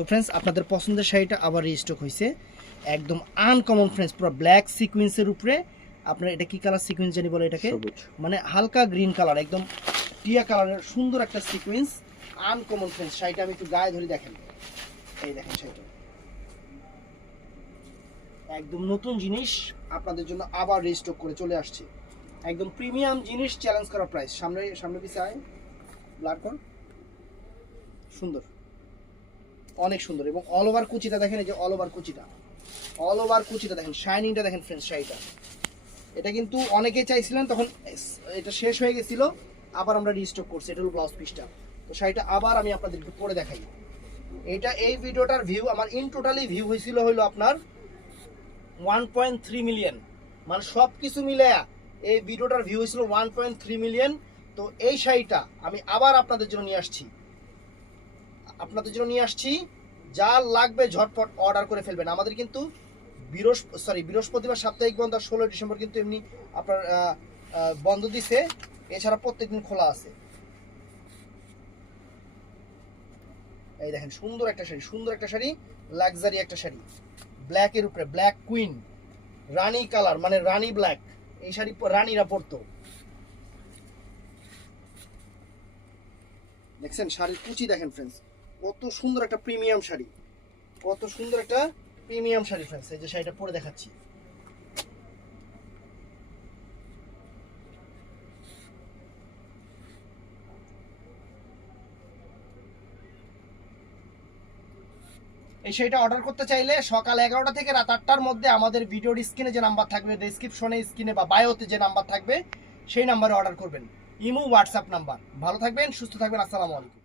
তো ফ্রেন্ডস আপনাদের পছন্দের শাড়িটা আবার রিস্টক হয়েছে, একদম আনকমন ফ্রেন্ডস, পুরো ব্ল্যাক সিকোয়েন্সের উপরে আপনার এটা কি কালার সিকোয়েন্স জানি বলে এটাকে, মানে হালকা গ্রিন কালার, একদম টিয়া কালারের সুন্দর একটা সিকোয়েন্স, আনকমন ফ্রেন্ডস। শাড়িটা আমি একটু গায়ে ধরে দেখেন, এই দেখেন শাড়িটা একদম নতুন জিনিস আপনাদের জন্য আবার রিস্টক করে চলে আসছে, একদম প্রিমিয়াম জিনিস, চ্যালেঞ্জ করা প্রাইস। সামনে সামনে পিছায় ব্লাড কর, সুন্দর, অনেক সুন্দর। এবং অল ওভার কুচিটা দেখেন, এই যে অল ওভার কুচিটা দেখেন, শাইনিংটা দেখেন ফ্রেন্ডস। শাড়িটা এটা কিন্তু অনেকেই চাইছিলেন, তখন এটা শেষ হয়ে গেছিল, আবার আমরা রিস্টক করছি। এটা হলো ব্লাউজ পিসটা। তো শাড়িটা আবার আমি আপনাদেরকে পরে দেখাই। এটা এই ভিডিওটার ভিউ আমার ইন টোটালি ভিউ হয়েছিল হলো আপনার 1.3 মিলিয়ন, মানে সব কিছু মিলায়া এই ভিডিওটার ভিউ হয়েছিল 1.3 মিলিয়ন। তো এই শাড়িটা আমি আবার আপনাদের জন্য নিয়ে আসছি, যা লাগবে ঝটপট অর্ডার করে ফেলবেন। আমাদের কিন্তু বৃহস্পতিবার সাপ্তাহিক বন্ধ, 16 ডিসেম্বর কিন্তু এমনি আপনার বন্ধ দিছে, এছাড়া প্রত্যেকদিন খোলা আছে। এই দেখেন সুন্দর একটা শাড়ি, লাক্সারি একটা শাড়ি, ব্ল্যাকের উপরে, ব্ল্যাক কুইন, রানী কালার, মানে রানী ব্ল্যাক। এই শাড়ি রানীরা পরতো। দেখছেন শাড়ির কুচি দেখেন ফ্রেন্ডস, কত সুন্দর একটা প্রিমিয়াম শাড়ি, ফ্রেন্ডস। এই যে শাড়িটা পরে দেখাচ্ছি। এই শাড়িটা অর্ডার করতে চাইলে সকাল 11টা থেকে রাত 8টার মধ্যে আমাদের ভিডিওর স্ক্রিনে যে নাম্বার থাকবে, ডেসক্রিপশনে, স্ক্রিনে বা বায়োতে যে নাম্বার থাকবে, সেই নাম্বারে অর্ডার করবেন। Imo, WhatsApp number. ভালো থাকবেন, সুস্থ থাকবেন, আসসালামু আলাইকুম।